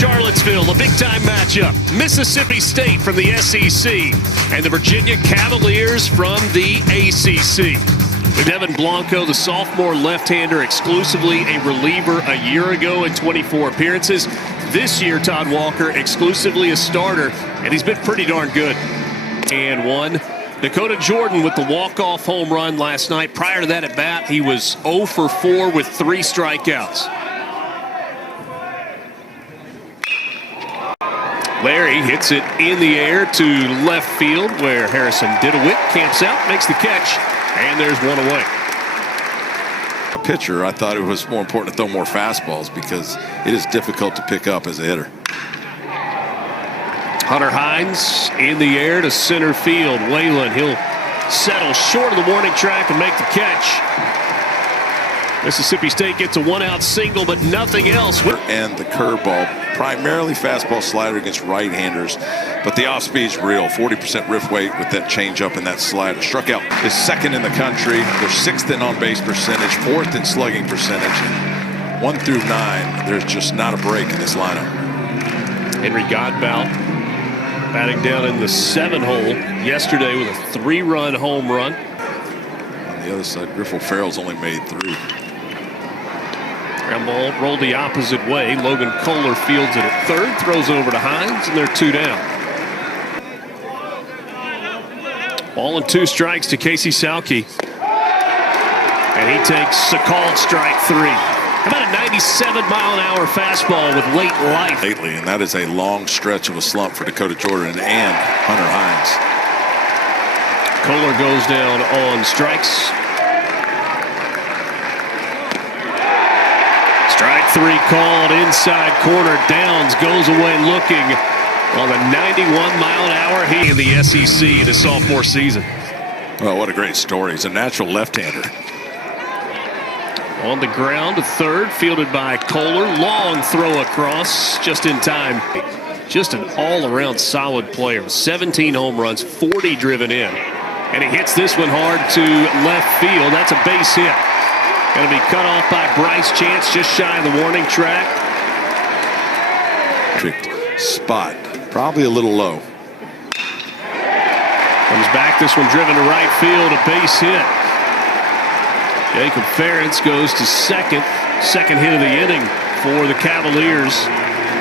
Charlottesville, a big-time matchup. Mississippi State from the SEC and the Virginia Cavaliers from the ACC. Devin Blanco, the sophomore left-hander, exclusively a reliever a year ago in 24 appearances. This year, Todd Walker, exclusively a starter, and he's been pretty darn good. And one. Dakota Jordan with the walk-off home run last night. Prior to that at bat, he was 0 for 4 with 3 strikeouts. Larry hits it in the air to left field where Harrison Didowit camps out, makes the catch, and there's one away. Pitcher, I thought it was more important to throw more fastballs because it is difficult to pick up as a hitter. Hunter Hines in the air to center field. Whalen, he'll settle short of the warning track and make the catch. Mississippi State gets a one-out single, but nothing else. And the curveball, primarily fastball slider against right-handers, but the off-speed's real. 40% riff weight with that changeup and that slider. Struck out is second in the country. They're 6th in on-base percentage, 4th in slugging percentage. 1 through 9, there's just not a break in this lineup. Henry Godbout batting down in the 7-hole yesterday with a 3-run home run. On the other side, Griffel Farrell's only made 3. Ground ball rolled the opposite way. Logan Kohler fields it at third, throws it over to Hines, and they're 2 down. Ball and 2 strikes to Casey Salke. And he takes a called strike 3. How about a 97-mile-an-hour fastball with late life? Lately, and that is a long stretch of a slump for Dakota Jordan and Hunter Hines. Kohler goes down on strikes. Strike 3 called inside corner. Downs goes away looking on the 91-mile-an-hour heat in the SEC in his sophomore season. Well, what a great story. He's a natural left-hander. On the ground to third, fielded by Kohler. Long throw across, just in time. Just an all-around solid player. 17 home runs, 40 driven in. And he hits this one hard to left field. That's a base hit. Going to be cut off by Bryce Chance, just shy of the warning track. Spot, probably a little low. Comes back, this one driven to right field, a base hit. Jacob Ferentz goes to second. Second hit of the inning for the Cavaliers.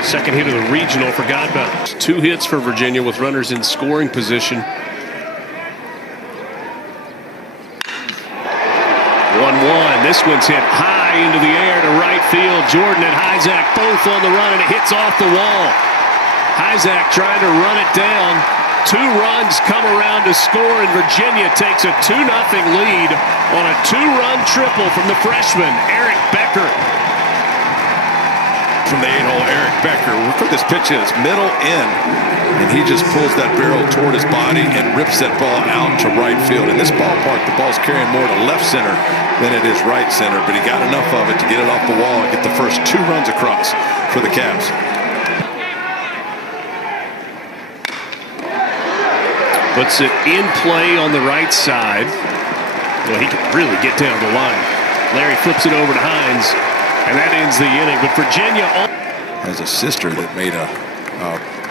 Second hit of the regional for Godbout. 2 hits for Virginia with runners in scoring position. 1-1. This one's hit high into the air to right field. Jordan and Hyzak both on the run, and it hits off the wall. Hyzak trying to run it down. 2 runs come around to score, and Virginia takes a 2-0 lead on a 2-run triple from the freshman, Eric Becker. From the 8-hole, Eric Becker. Look at this pitch is middle in, and he just pulls that barrel toward his body and rips that ball out to right field. In this ballpark, the ball's carrying more to left center than it is right center, but he got enough of it to get it off the wall and get the first 2 runs across for the Cavs. Puts it in play on the right side. Well, he can really get down the line. Larry flips it over to Hines, and that ends the inning. But Virginia has a sister that made a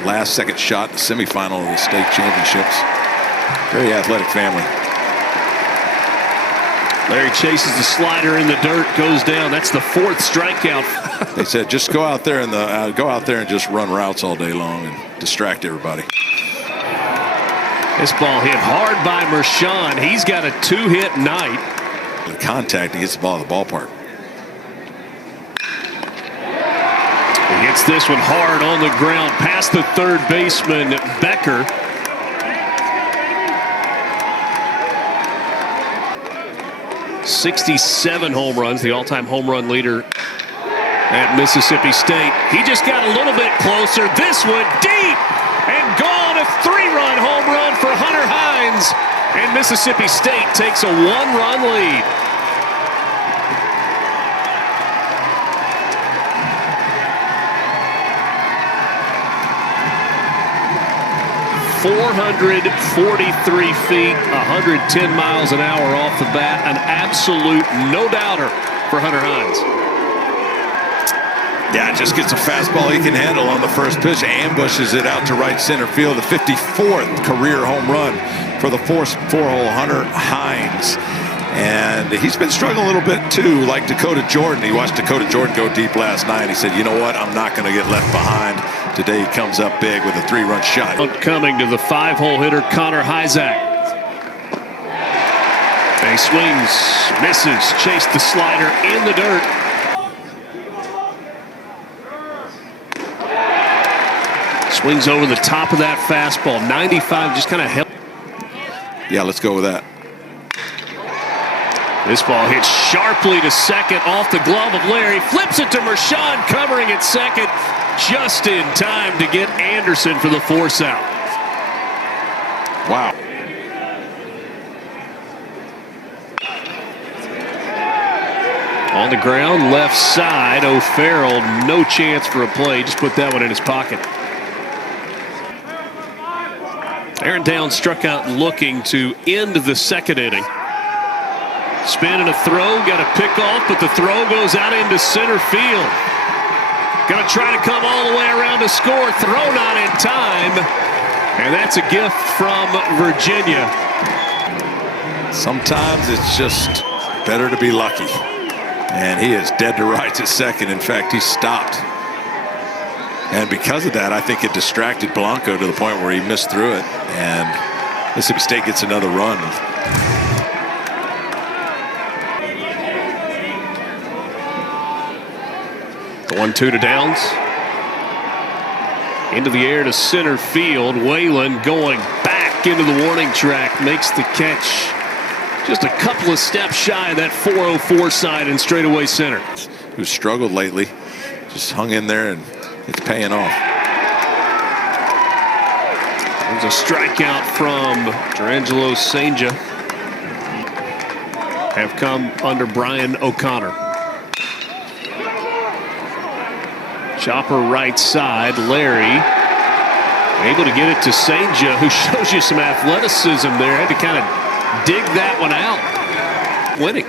last-second shot in the semifinal of the state championships. Very athletic family. Larry chases the slider in the dirt, goes down. That's the 4th strikeout. They said just go out there and just run routes all day long and distract everybody. This ball hit hard by Mershon. He's got a 2-hit night. The contact, he gets the ball in the ballpark. He hits this one hard on the ground past the third baseman, Becker. '67 home runs, the all-time home run leader at Mississippi State. He just got a little bit closer. This one deep and gone. A 3-run home run for Hunter Hines, and Mississippi State takes a 1-run lead. .443 feet, 110 miles an hour off the bat. An absolute no-doubter for Hunter Hines. Yeah, just gets a fastball he can handle on the first pitch, ambushes it out to right center field. The 54th career home run for the four-hole Hunter Hines. And he's been struggling a little bit too, like Dakota Jordan. He watched Dakota Jordan go deep last night. He said, you know what, I'm not going to get left behind. Today he comes up big with a 3-run shot. Coming to the 5-hole hitter, Connor Hyzak. And he swings, misses, chased the slider in the dirt. Swings over the top of that fastball. 95 just kind of held. Yeah, let's go with that. This ball hits sharply to second off the glove of Larry. Flips it to Mershon, covering at second just in time to get Anderson for the force out. Wow. On the ground, left side, O'Farrell, no chance for a play. Just put that one in his pocket. Aaron Downs struck out looking to end the second inning. Spin and a throw, got a pick off, but the throw goes out into center field. Gonna try to come all the way around to score. Throw not in time. And that's a gift from Virginia. Sometimes it's just better to be lucky. And he is dead to rights at second. In fact, he stopped. And because of that, I think it distracted Blanco to the point where he missed through it. And Mississippi State gets another run. The 1-2 to Downs. Into the air to center field. Whalen going back into the warning track. Makes the catch. Just a couple of steps shy of that 404 side and straightaway center. Who's struggled lately. Just hung in there and it's paying off. There's a strikeout from Durangelo Sanger. Have come under Brian O'Connor. Chopper right side. Larry able to get it to Sanger, who shows you some athleticism there. Had to kind of dig that one out. Winning.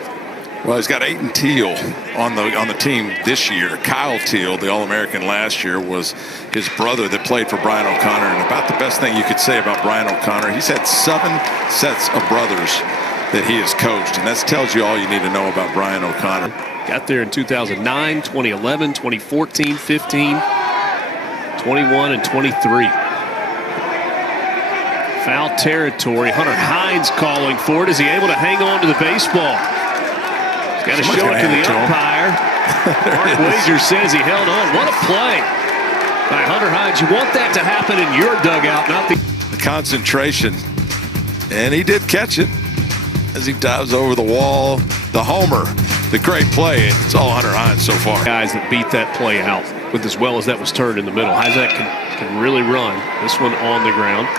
Well, he's got Aiden Teal on the team this year. Kyle Teal, the All-American last year, was his brother that played for Brian O'Connor. And about the best thing you could say about Brian O'Connor, he's had 7 sets of brothers that he has coached. And that tells you all you need to know about Brian O'Connor. Got there in 2009, 2011, 2014, 15, 21, and 23. Foul territory. Hunter Hines calling for it. Is he able to hang on to the baseball? He's got to show it to the umpire. Mark Wager says he held on. What a play by Hunter Hines. You want that to happen in your dugout, not the concentration. And he did catch it as he dives over the wall. The homer, the great play. It's all Hunter Hines so far. Guys that beat that play out with as well as that was turned in the middle. Hyzak can really run. This one on the ground.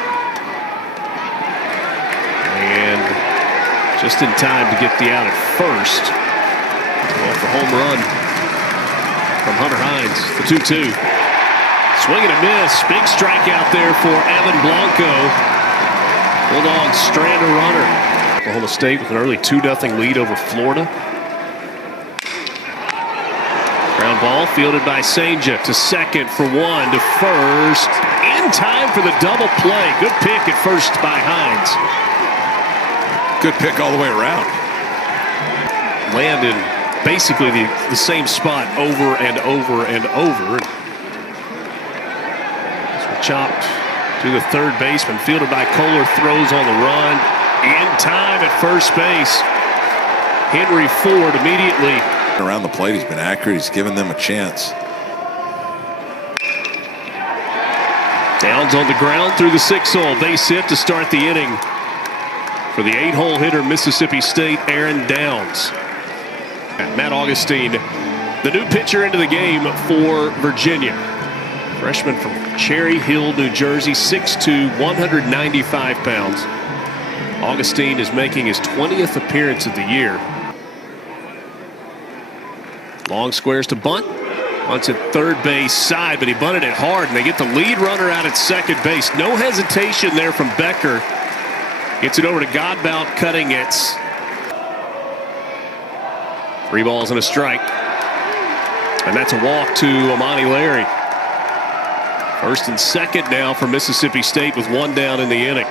And just in time to get the out at first. Off the home run from Hunter Hines. The 2-2. Swing and a miss. Big strikeout there for Evan Blanco. Bulldogs strand a runner. Oklahoma State with an early 2-0 lead over Florida. Ground ball fielded by Sanger to second for one, to first. In time for the double play. Good pick at first by Hines. Good pick all the way around. Landed basically the same spot over and over and over. So chopped to the third baseman, fielded by Kohler, throws on the run. In time at first base. Henry Ford immediately. Around the plate, he's been accurate. He's given them a chance. Downs on the ground through the 6-hole. Base hit to start the inning for the 8-hole hitter, Mississippi State, Aaron Downs. And Matt Augustine, the new pitcher into the game for Virginia. Freshman from Cherry Hill, New Jersey, 6'2", 195 pounds. Augustine is making his 20th appearance of the year. Long squares to bunt. Bunts at third base side, but he bunted it hard, and they get the lead runner out at second base. No hesitation there from Becker. Gets it over to Godbout, cutting it. 3 balls and a strike. And that's a walk to Amani Larry. First and second now for Mississippi State with one down in the inning.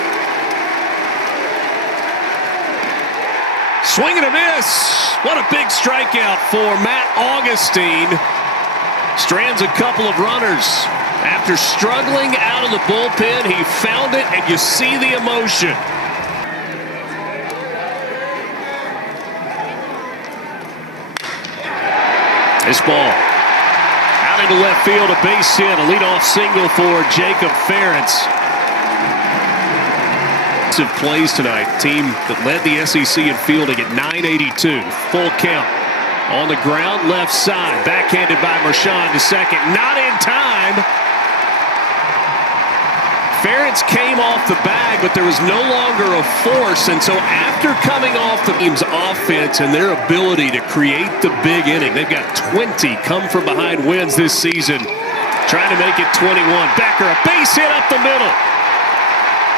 Swing and a miss. What a big strikeout for Matt Augustine. Strands a couple of runners. After struggling out of the bullpen, he found it, and you see the emotion. This ball out into left field, a base hit, a leadoff single for Jacob Ferentz. Plays tonight. Team that led the SEC in fielding at 982. Full count. On the ground, left side. Backhanded by Mershon to second. Not in time. Ferentz came off the bag, but there was no longer a force. And so after coming off the team's offense and their ability to create the big inning, they've got 20 come from behind wins this season. Trying to make it 21. Becker, a base hit up the middle.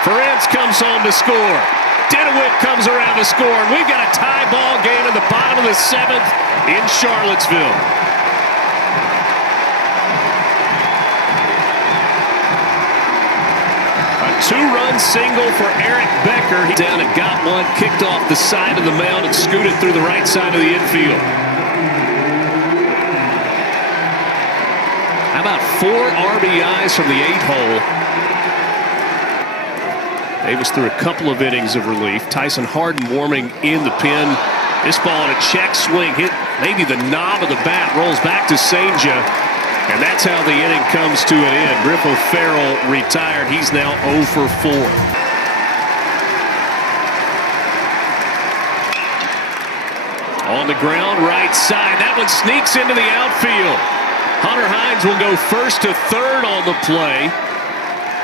Ferentz comes home to score. Dennewick comes around to score. And we've got a tie ball game in the bottom of the seventh in Charlottesville. A two-run single for Eric Becker. He down and got one, kicked off the side of the mound and scooted through the right side of the infield. How about 4 RBIs from the 8-hole? Davis threw a couple of innings of relief. Tyson Harden warming in the pen. This ball on a check swing hit maybe the knob of the bat, rolls back to Sanger, and that's how the inning comes to an end. Griff O'Farrell retired. He's now 0 for 4. On the ground, right side. That one sneaks into the outfield. Hunter Hines will go first to third on the play.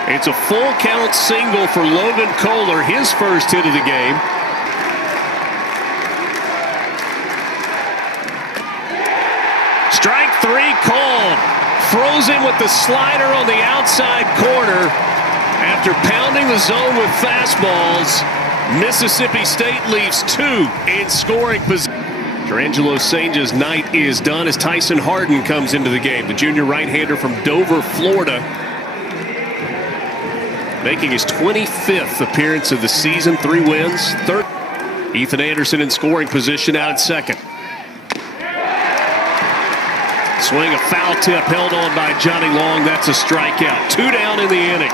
It's a full count single for Logan Kohler, his first hit of the game. Strike 3 called. Froze him with the slider on the outside corner. After pounding the zone with fastballs, Mississippi State leaves 2 in scoring position. Jerangelo Sange's night is done as Tyson Harden comes into the game. The junior right-hander from Dover, Florida, making his 25th appearance of the season. 3 wins. Third. Ethan Anderson in scoring position out at second. Swing, a foul tip held on by Johnny Long. That's a strikeout. 2 down in the inning.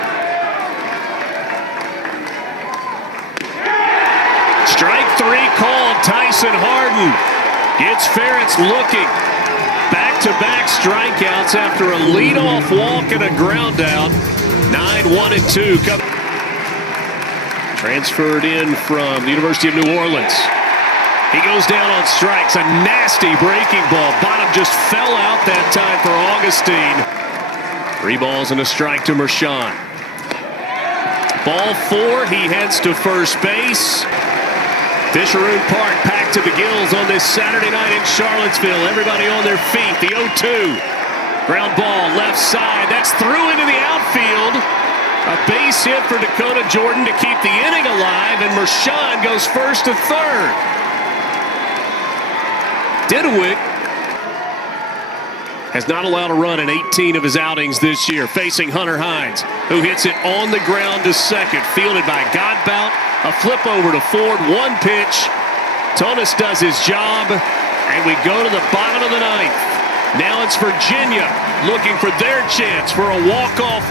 Strike 3 called. Tyson Harden gets Ferentz looking. Back-to-back strikeouts after a leadoff walk and a ground out. 9-1-2. Transferred in from the University of New Orleans. He goes down on strikes. A nasty breaking ball. Bottom just fell out that time for Augustine. 3 balls and a strike to Mershon. Ball 4. He heads to first base. Fisher-Root Park packed to the gills on this Saturday night in Charlottesville. Everybody on their feet. The 0-2. Ground ball left side. That's through into the outfield. A base hit for Dakota Jordan to keep the inning alive, and Mershon goes first to third. Dennewick has not allowed a run in 18 of his outings this year, facing Hunter Hines, who hits it on the ground to second. Fielded by Godbout. A flip over to Ford. 1 pitch. Tonis does his job, and we go to the bottom of the 9th. Now it's Virginia looking for their chance for a walk-off.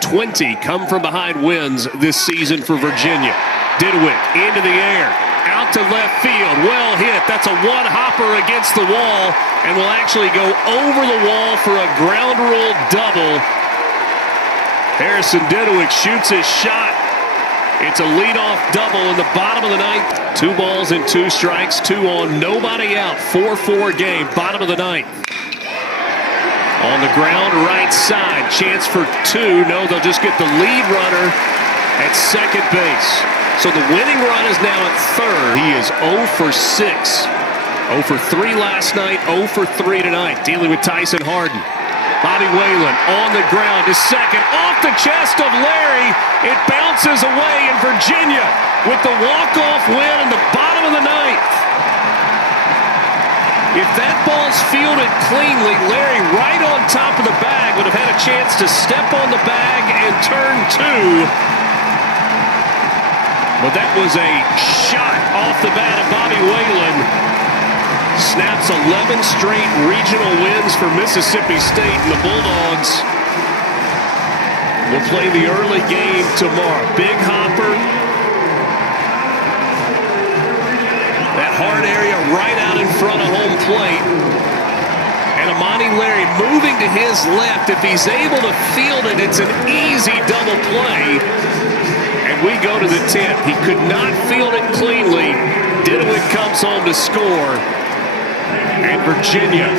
20 come from behind wins this season for Virginia. Dennewick into the air, out to left field, well hit. That's a one-hopper against the wall and will actually go over the wall for a ground rule double. Harrison Dennewick shoots his shot. It's a leadoff double in the bottom of the 9th. 2 balls and 2 strikes, 2 on, nobody out. 4-4 game, bottom of the 9th. On the ground, right side, chance for 2. No, they'll just get the lead runner at second base. So the winning run is now at third. He is 0 for 6. 0 for 3 last night, 0 for 3 tonight, dealing with Tyson Harden. Bobby Whalen on the ground to second, off the chest of Larry. It bounces away, and Virginia with the walk-off win in the bottom of the 9th. If that ball's fielded cleanly, Larry right on top of the bag would have had a chance to step on the bag and turn two. But that was a shot off the bat of Bobby Whalen. Snaps 11 straight regional wins for Mississippi State, and the Bulldogs will play the early game tomorrow. Big hopper. That hard area right out in front of home plate. And Amani Larry moving to his left. If he's able to field it, it's an easy double play. And we go to the 10th. He could not field it cleanly. Dinwiddie comes home to score. And Virginia